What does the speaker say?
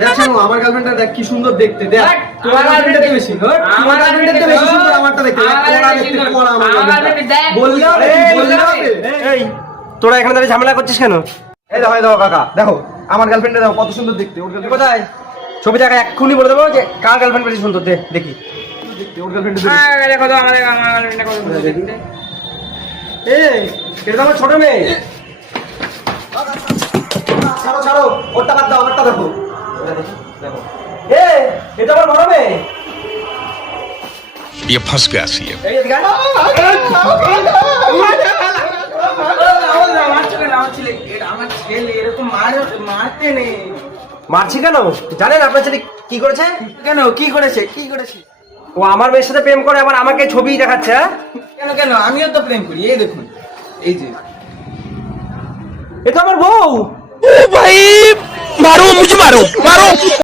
দেখ শানু আমার গার্লফ্রেন্ডটা দেখ কি সুন্দর দেখতে দেখ তোমার গার্লফ্রেন্ডটা তো বেশি আমার গার্লফ্রেন্ডটা তো বেশি সুন্দর আমারটা দেখতে পড়া দেখতে পড়া আমার গার্লফ্রেন্ড বললে এই তোরা এখানে দাঁড়িয়ে ঝামেলা করছিস কেন? এই দেখো কাকা দেখো আমার গার্লফ্রেন্ডটা দেখো কত সুন্দর দেখতে ওর গার্লফ্রেন্ড কোথায় ছবি দেখা এক্ষুনি বলে দেবো যে কার গার্লফ্রেন্ড বেশি সুন্দর দেখি। ওর গার্লফ্রেন্ড দেখো তো আমার গার্লফ্রেন্ডটা কত সুন্দর দেখতে। এই এটা তো আমার ছোট মেয়ে। ছাড়ো ওরটা বাদ দাও আমারটা দেখো দেখো এটা আমার বড় মেয়ে। ये फंस गया सी है। এই এদিকে আয়। মারছি কেন জানেন আপনার ছেলে কি করেছে? কেন কি করেছে ও আমার মেয়ের সাথে প্রেম করে আবার আমাকে ছবি দেখাচ্ছে। কেন আমিও তো প্রেম করি এই দেখুন এই যে এ তো আমার বউ। ओ भाई मारो मुझे मारो।